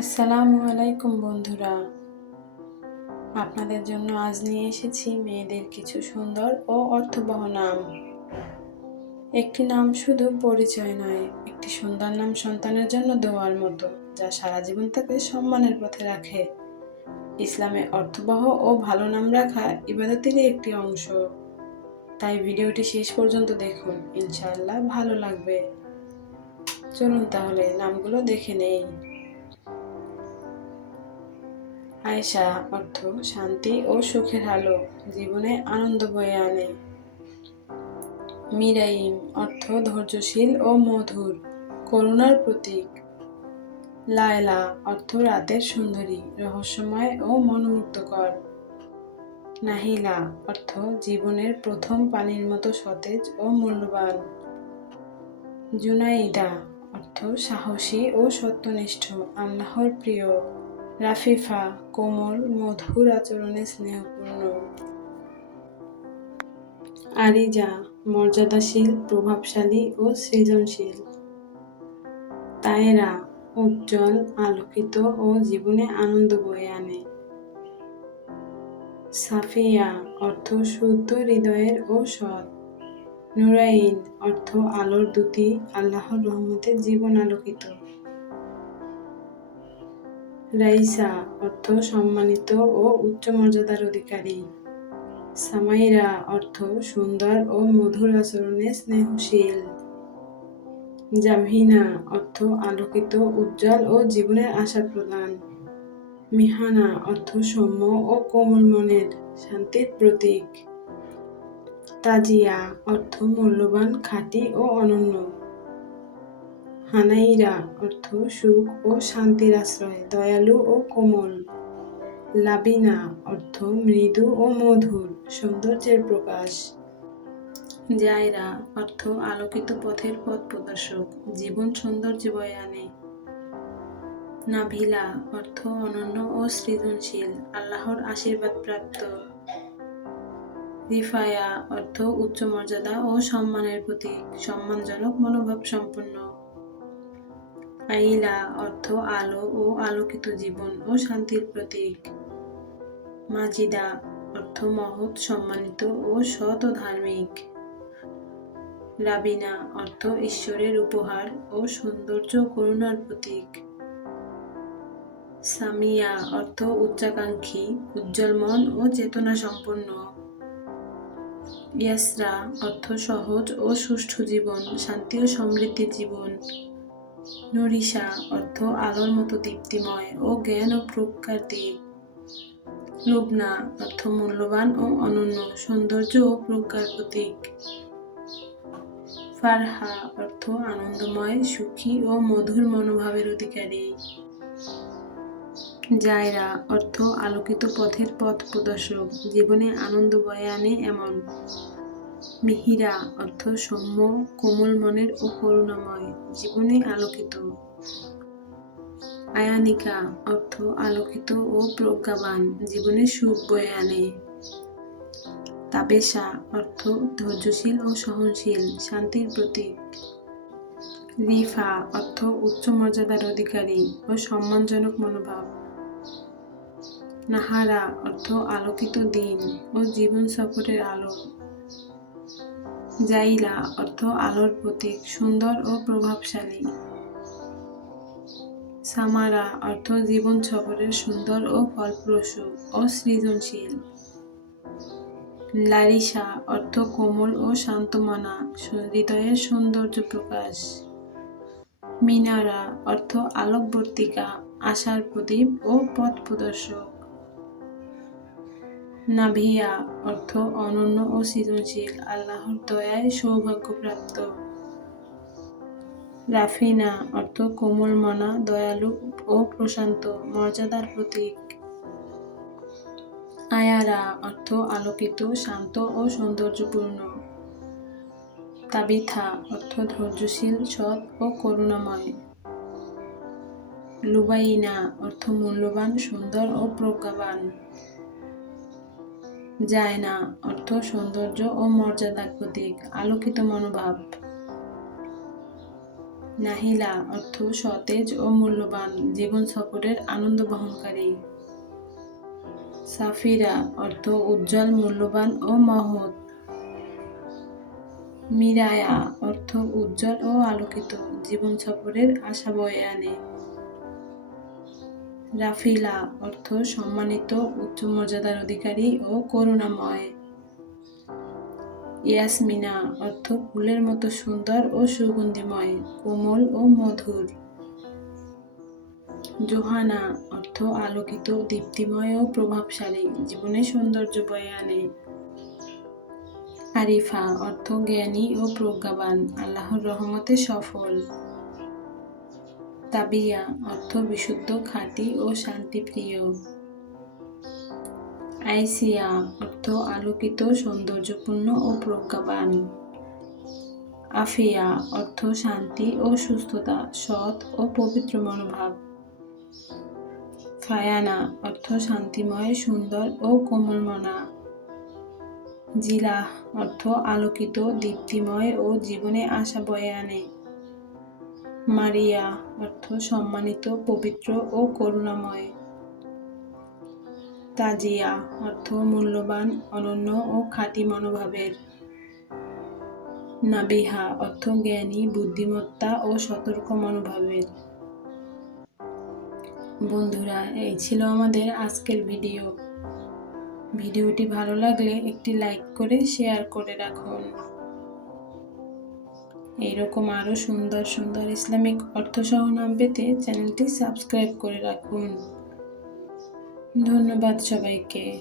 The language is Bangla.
আসসালামু আলাইকুম বন্ধুরা, আপনাদের জন্য আজ নিয়ে এসেছি মেয়েদের কিছু সুন্দর ও অর্থবহ নাম। একটি নাম শুধু পরিচয় নয়, একটি সুন্দর নাম সন্তানের জন্য দোয়ার মতো, যা সারা জীবন তাকে সম্মানের পথে রাখে। ইসলামে অর্থবহ ও ভালো নাম রাখা ইবাদতেরই একটি অংশ। তাই ভিডিওটি শেষ পর্যন্ত দেখুন, ইনশাআল্লাহ ভালো লাগবে। চলুন তাহলে নামগুলো দেখে নেই। আয়েশা অর্থ শান্তি ও সুখের আলো, জীবনে আনন্দ বয়ে আনে। মিরাইম অর্থ ধৈর্যশীল ও মধুর, করুণার প্রতীক। লায়লা অর্থ রাতের সুন্দরী, রহস্যময় ও মনোমুগ্ধকর। নাহিলা অর্থ জীবনের প্রথম পানির মতো সতেজ ও মূল্যবান। জুনাইদা অর্থ সাহসী ও সত্যনিষ্ঠ, আল্লাহর প্রিয়। রাফিফা কোমল মধুর আচরণে স্নেহপূর্ণ। আরিজা মর্যাদাশীল, প্রভাবশালী ও সৃজনশীল। তায়েরা উজ্জ্বল, আলোকিত ও জীবনে আনন্দ বয়ে আনে। সাফিয়া অর্থ শুদ্ধ হৃদয়ের ও সৎ। নুরাইন অর্থ আলোর দূতী, আল্লাহর রহমতে জীবন আলোকিত। রাইসা অর্থ সম্মানিত ও উচ্চ মর্যাদার অধিকারী। সামাইরা অর্থ সুন্দর ও মধুর আচরণে স্নেহশীল। জামহিনা অর্থ আলোকিত, উজ্জ্বল ও জীবনের আশা প্রদান। মিহানা অর্থ সৌম্য ও কোমল মনের, শান্তির প্রতীক। তাজিয়া অর্থ মূল্যবান, খাঁটি ও অনন্য। হানাইরা অর্থ সুখ ও শান্তির আশ্রয়, দয়ালু ও কোমল। লাবিনা অর্থ মৃদু ও মধুর, সৌন্দর্যের প্রকাশ। জায়রা অর্থ আলোকিত পথের পথ প্রদর্শক, জীবন সৌন্দর্য বয়ে আনে। নাভিলা অর্থ অনন্য ও সৃজনশীল, আল্লাহর আশীর্বাদ প্রাপ্ত। রিফায়া অর্থ উচ্চ মর্যাদা ও সম্মানের প্রতীক, সম্মানজনক মনোভাব সম্পন্ন। আইলা অর্থ আলো ও আলোকিত জীবন ও শান্তির প্রতীক। মাজিদা অর্থ মহৎ, সম্মানিত ও সৎ ও ধার্মিক। রাবিনা অর্থ ঈশ্বরের উপহার ও সৌন্দর্য ও করুণার প্রতীক। সামিয়া অর্থ উচ্চাকাঙ্ক্ষী, উজ্জ্বল মন ও চেতনা সম্পন্ন। ইয়াসরা অর্থ সহজ ও সুষ্ঠু জীবন, শান্তি ও সমৃদ্ধির জীবন। নুরিশা অর্থ আলোর মতো দীপ্তিময় ও জ্ঞান ও প্রজ্ঞার দিক। লুবনা অর্থ মূল্যবান ও অনন্য, সৌন্দর্য ও প্রজ্ঞার প্রতীক। ফারহা অর্থ আনন্দময়, সুখী ও মধুর মনোভাবের অধিকারী। জায়রা অর্থ আলোকিত পথের পথ প্রদর্শক, জীবনে আনন্দ বয়ে আনে এমন। মিহিরা অর্থ সৌম্য, কোমল মনের ও করুণাময়, জীবনে আলোকিত। আয়ানিকা অর্থ আলোকিত ও প্রজ্ঞাবান, জীবনে সুখ বয়ে আনে। তাবেশা অর্থ ধৈর্যশীল ও সহনশীল, শান্তির প্রতীক। রিফা অর্থ উচ্চ মর্যাদার অধিকারী ও সম্মানজনক মনোভাব। নাহারা অর্থ আলোকিত দিন ও জীবন সফরের আলো। জাইলা অর্থ আলোর প্রতীক, সুন্দর ও প্রভাবশালী। সামারা অর্থ জীবন সফরের সুন্দর ও ফলপ্রসূ ও সৃজনশীল। লারিসা অর্থ কোমল ও শান্তমনা, হৃদয়ের সৌন্দর্য প্রকাশ। মিনারা অর্থ আলোকবর্তিকা, আশার প্রদীপ ও পথ প্রদর্শক। নাভিয়া অর্থ অনন্য ও সৃজনশীল, আল্লাহর দয়ায় সৌভাগ্যপ্রাপ্ত। রাফিনা অর্থ কোমল মনা, দয়ালু ও প্রশান্ত, মর্যাদার প্রতীক। আয়ারা অর্থ আলোকিত, শান্ত ও সৌন্দর্যপূর্ণ। তাবিথা অর্থ ধৈর্যশীল, সৎ ও করুণাময়। লুবাইনা অর্থ মূল্যবান, সুন্দর ও প্রজ্ঞাবান। জায়না অর্থ সৌন্দর্য ও মর্যাদার প্রতীক, আলোকিত মনোভাব। নাহিলা অর্থ সতেজ ও মূল্যবান, জীবন সফরের আনন্দ বহনকারী। সাফিরা অর্থ উজ্জ্বল, মূল্যবান ও মহৎ। মিরায়া অর্থ উজ্জ্বল ও আলোকিত, জীবন সফরের আশা বয়ে আনে। রাফিলা অর্থ সম্মানিত, উচ্চ মর্যাদার অধিকারী ও করুণাময়। ইয়াসমিনা অর্থ ফুলের মতো সুন্দর ও সুগন্ধিময়, কোমল ও মধুর। জোহানা অর্থ আলোকিত, দীপ্তিময় ও প্রভাবশালী, জীবনে সৌন্দর্য বয়ে আনে। আরিফা অর্থ জ্ঞানী ও প্রজ্ঞাবান, আল্লাহর রহমতে সফল। তাবিয়া অর্থ বিশুদ্ধ, খাঁটি ও শান্তিপ্রিয়। আইসিয়া অর্থ আলোকিত, সৌন্দর্যপূর্ণ ও প্রজ্ঞাবান। আফিয়া অর্থ শান্তি ও সুস্থতা, সৎ ও পবিত্র মনোভাব। ফায়ানা অর্থ শান্তিময়, সুন্দর ও কোমলমনা। জিলাহ অর্থ আলোকিত, দীপ্তিময় ও জীবনে আশা বয়ে আনে। মারিয়া অর্থ সম্মানিত, পবিত্র ও করুণাময়। তাজিয়া অর্থ মূল্যবান, অনন্য ও খাঁটি মনোভাবের। নাবিহা অর্থ জ্ঞানী, বুদ্ধিমত্তা ও সতর্ক মনোভাবের। বন্ধুরা, এই ছিল আমাদের আজকের ভিডিও। ভিডিওটি ভালো লাগলে একটি লাইক করে শেয়ার করে রাখুন। এইরকম আরো সুন্দর সুন্দর ইসলামিক অর্থসহ নাম পেতে চ্যানেলটি সাবস্ক্রাইব করে রাখুন। ধন্যবাদ সবাইকে।